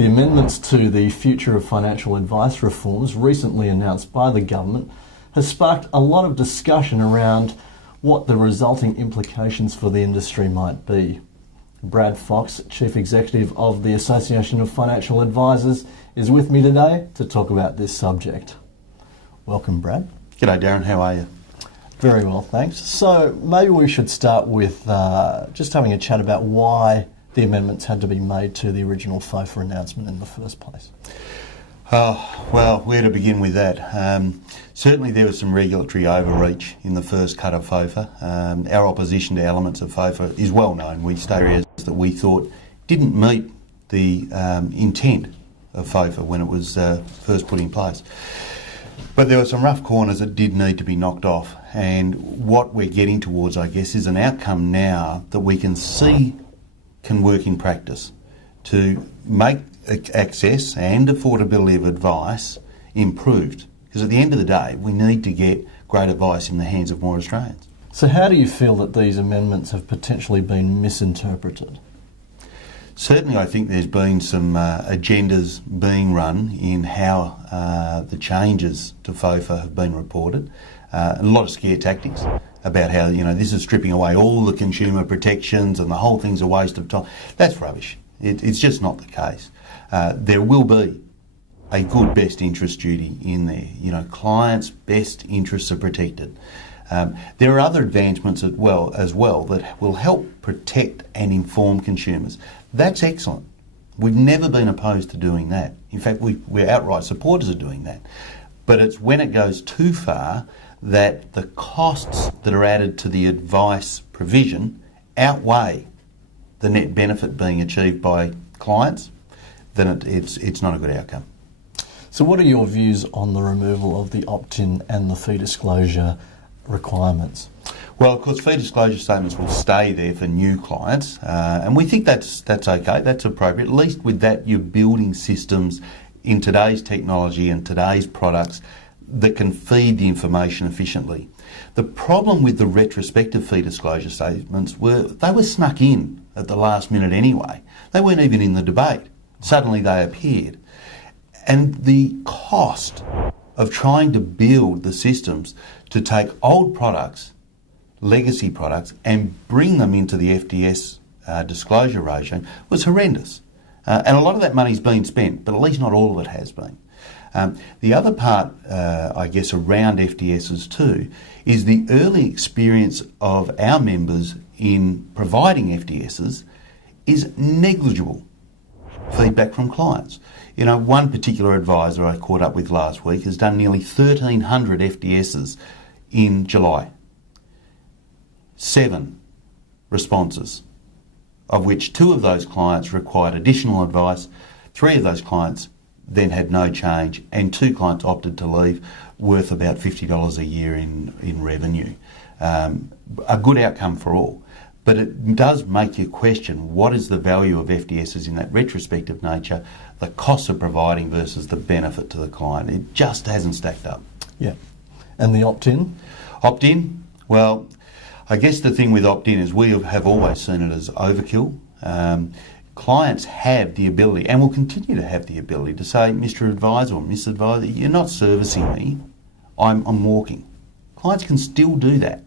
The amendments to the Future of Financial Advice reforms recently announced by the government has sparked a lot of discussion around what the resulting implications for the industry might be. Brad Fox, Chief Executive of the Association of Financial Advisors, is with me today to talk about this subject. Welcome, Brad. G'day, Darren. How are you? Very well, thanks. So maybe we should start with just having a chat about why the amendments had to be made to the original FOFA announcement in the first place. Well, where to begin with that? Certainly there was some regulatory overreach in the first cut of FOFA. Our opposition to elements of FOFA is well known. We stated areas that we thought didn't meet the intent of FOFA when it was first put in place. But there were some rough corners that did need to be knocked off, and what we're getting towards, I guess, is an outcome now that we can see can work in practice to make access and affordability of advice improved. Because at the end of the day, we need to get great advice in the hands of more Australians. So how do you feel that these amendments have potentially been misinterpreted? Certainly I think there's been some agendas being run in how the changes to FOFA have been reported. A lot of scare tactics about how, this is stripping away all the consumer protections and the whole thing's a waste of time. That's rubbish. It's just not the case. There will be a good best interest duty in there. Clients' best interests are protected. There are other advancements as well that will help protect and inform consumers. That's excellent. We've never been opposed to doing that. In fact, we're outright supporters of doing that. But it's when it goes too far that the costs that are added to the advice provision outweigh the net benefit being achieved by clients, then it's not a good outcome. So what are your views on the removal of the opt-in and the fee disclosure requirements? Well, of course, fee disclosure statements will stay there for new clients, and we think that's okay, that's appropriate. At least with that, you're building systems in today's technology and today's products that can feed the information efficiently. The problem with the retrospective fee disclosure statements they were snuck in at the last minute anyway. They weren't even in the debate. Suddenly they appeared. And the cost of trying to build the systems to take old products, legacy products, and bring them into the FDS disclosure regime was horrendous. And a lot of that money's been spent, but at least not all of it has been. The other part, I guess, around FDSs too, is the early experience of our members in providing FDSs is negligible feedback from clients. One particular advisor I caught up with last week has done nearly 1,300 FDSs in July. 7 responses, of which 2 of those clients required additional advice, 3 of those clients then had no change, and 2 clients opted to leave, worth about $50 a year in revenue. A good outcome for all. But it does make you question what is the value of FDSs in that retrospective nature, the cost of providing versus the benefit to the client. It just hasn't stacked up. Yeah. And the opt-in? Opt-in? Well, I guess the thing with opt-in is we have always seen it as overkill. Clients have the ability, and will continue to have the ability, to say, Mr. Advisor or Miss Advisor, you're not servicing me, I'm walking. Clients can still do that.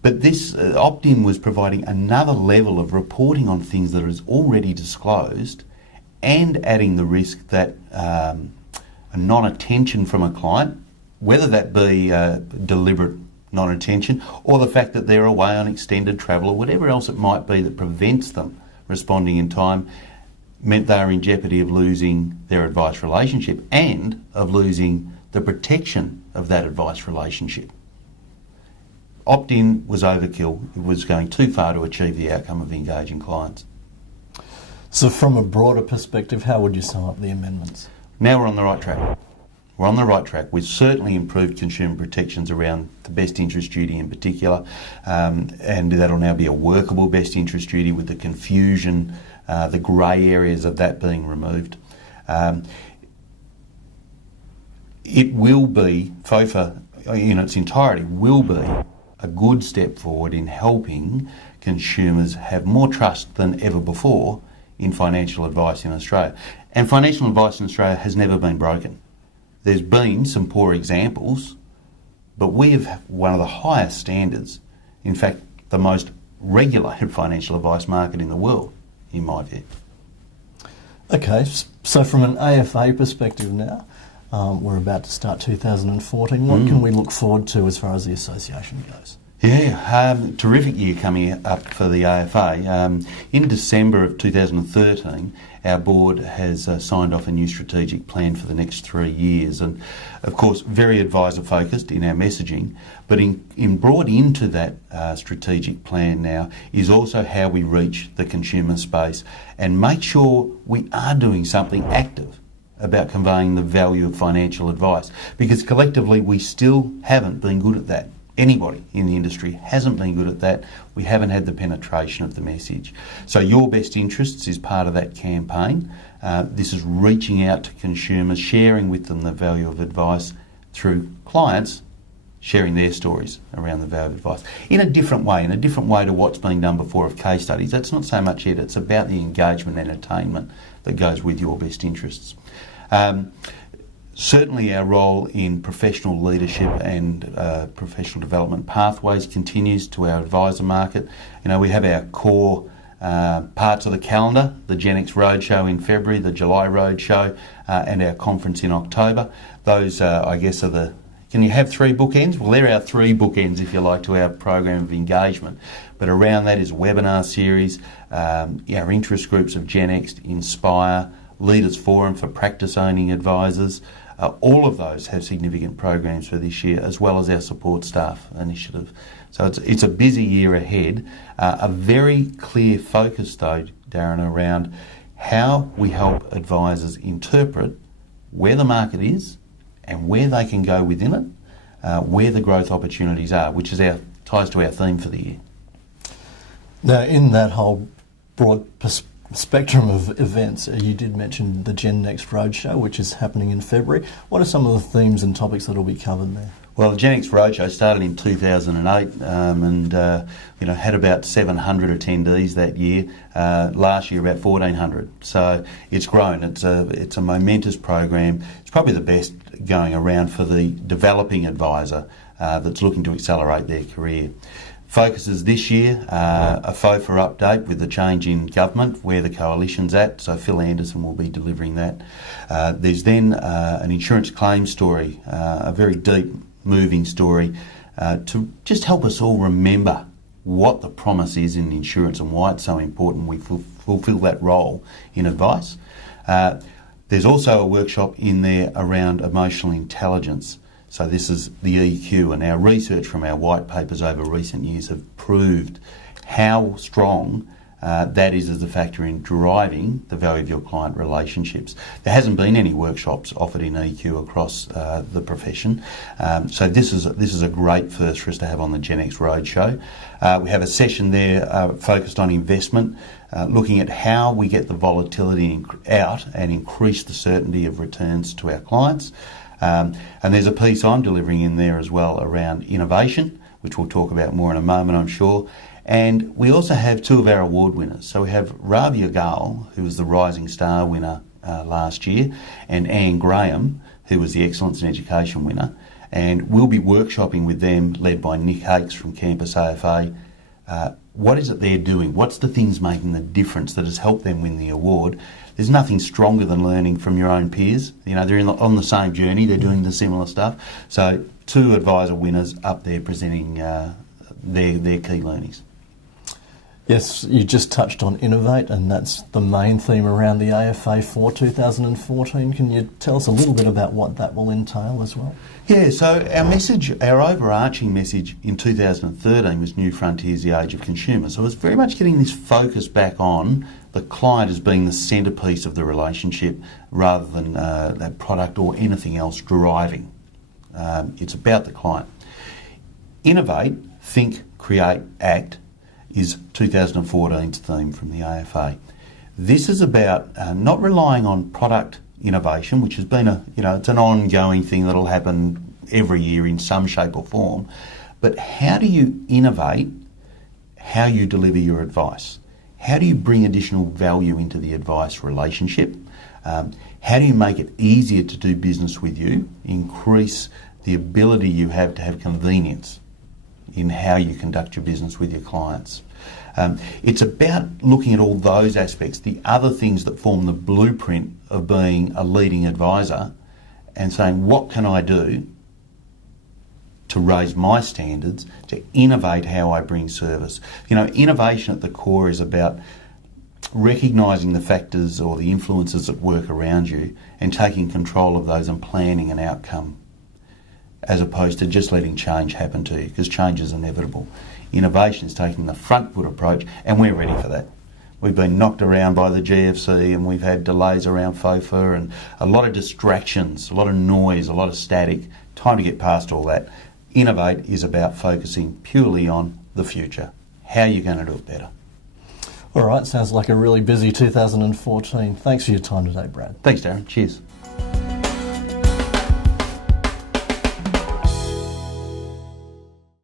But this opt-in was providing another level of reporting on things that is already disclosed and adding the risk that a non-attention from a client, whether that be deliberate non-attention or the fact that they're away on extended travel or whatever else it might be that prevents them responding in time, meant they are in jeopardy of losing their advice relationship and of losing the protection of that advice relationship. Opt-in was overkill. It was going too far to achieve the outcome of engaging clients. So from a broader perspective, how would you sum up the amendments? Now we're on the right track. We're on the right track. We've certainly improved consumer protections around the best interest duty in particular, and that'll now be a workable best interest duty with the confusion, the grey areas of that being removed. It will be, FOFA in its entirety will be a good step forward in helping consumers have more trust than ever before in financial advice in Australia. And financial advice in Australia has never been broken. There's been some poor examples, but we have one of the highest standards, in fact, the most regulated financial advice market in the world, in my view. Okay, so from an AFA perspective now, we're about to start 2014. What can we look forward to as far as the association goes? Yeah, terrific year coming up for the AFA. In December of 2013, our board has signed off a new strategic plan for the next 3 years, and of course very advisor focused in our messaging, but in brought into that strategic plan now is also how we reach the consumer space and make sure we are doing something active about conveying the value of financial advice, because collectively we still haven't been good at that. Anybody in the industry hasn't been good at that. We haven't had the penetration of the message. So Your Best Interests is part of that campaign. This is reaching out to consumers, sharing with them the value of advice through clients, sharing their stories around the value of advice in a different way to what's been done before of case studies. That's not so much it. It's about the engagement and entertainment that goes with Your Best Interests. Certainly our role in professional leadership and professional development pathways continues to our advisor market. You know, we have our core parts of the calendar, the GenX Roadshow in February, the July Roadshow, and our conference in October. Those, I guess, are the... Can you have 3 bookends? Well, they're our 3 bookends, if you like, to our program of engagement. But around that is a webinar series, our interest groups of GenX, Inspire, Leaders Forum for practice-owning advisors. All of those have significant programs for this year, as well as our support staff initiative. So it's a busy year ahead. A very clear focus, though, Darren, around how we help advisors interpret where the market is and where they can go within it, where the growth opportunities are, which is ties to our theme for the year. Now, in that whole broad spectrum of events, you did mention the Gen Next Roadshow, which is happening in February. What are some of the themes and topics that will be covered there? Well, the Gen X Roadshow started in 2008 and had about 700 attendees that year. Last year, about 1,400. So it's grown. It's a momentous program. It's probably the best going around for the developing advisor that's looking to accelerate their career. Focuses this year, a FOFA update with the change in government, where the coalition's at, so Phil Anderson will be delivering that. There's then an insurance claim story, a very deep, moving story, to just help us all remember what the promise is in insurance and why it's so important we fulfil that role in advice. There's also a workshop in there around emotional intelligence. So this is the EQ, and our research from our white papers over recent years have proved how strong that is as a factor in driving the value of your client relationships. There hasn't been any workshops offered in EQ across the profession, so this is a great first for us to have on the Gen X Roadshow. We have a session there focused on investment, looking at how we get the volatility out and increase the certainty of returns to our clients. And there's a piece I'm delivering in there as well around innovation, which we'll talk about more in a moment, I'm sure. And we also have 2 of our award winners. So we have Ravi Agal, who was the Rising Star winner last year, and Anne Graham, who was the Excellence in Education winner. And we'll be workshopping with them, led by Nick Hakes from Campus AFA. What is it they're doing? What's the things making the difference that has helped them win the award? There's nothing stronger than learning from your own peers. You know, they're on the same journey, they're doing the similar stuff. So 2 advisor winners up there presenting their key learnings. Yes, you just touched on Innovate, and that's the main theme around the AFA for 2014. Can you tell us a little bit about what that will entail as well? Yeah, so our overarching message in 2013 was New Frontiers, the Age of Consumer. So it's very much getting this focus back on the client as being the centrepiece of the relationship rather than that product or anything else driving. It's about the client. Innovate, Think, Create, Act is 2014's theme from the AFA. This is about not relying on product innovation, which has been it's an ongoing thing that'll happen every year in some shape or form, but how do you innovate how you deliver your advice? how do you bring additional value into the advice relationship? How do you make it easier to do business with you? Increase the ability you have to have convenience in how you conduct your business with your clients. It's about looking at all those aspects, the other things that form the blueprint of being a leading advisor, and saying, what can I do to raise my standards, to innovate how I bring service? You know, innovation at the core is about recognising the factors or the influences that work around you and taking control of those and planning an outcome, as opposed to just letting change happen to you, because change is inevitable. Innovation is taking the front foot approach, and we're ready for that. We've been knocked around by the GFC, and we've had delays around FOFA and a lot of distractions, a lot of noise, a lot of static. Time to get past all that. Innovate is about focusing purely on the future. How are you going to do it better? All right, sounds like a really busy 2014. Thanks for your time today, Brad. Thanks, Darren. Cheers.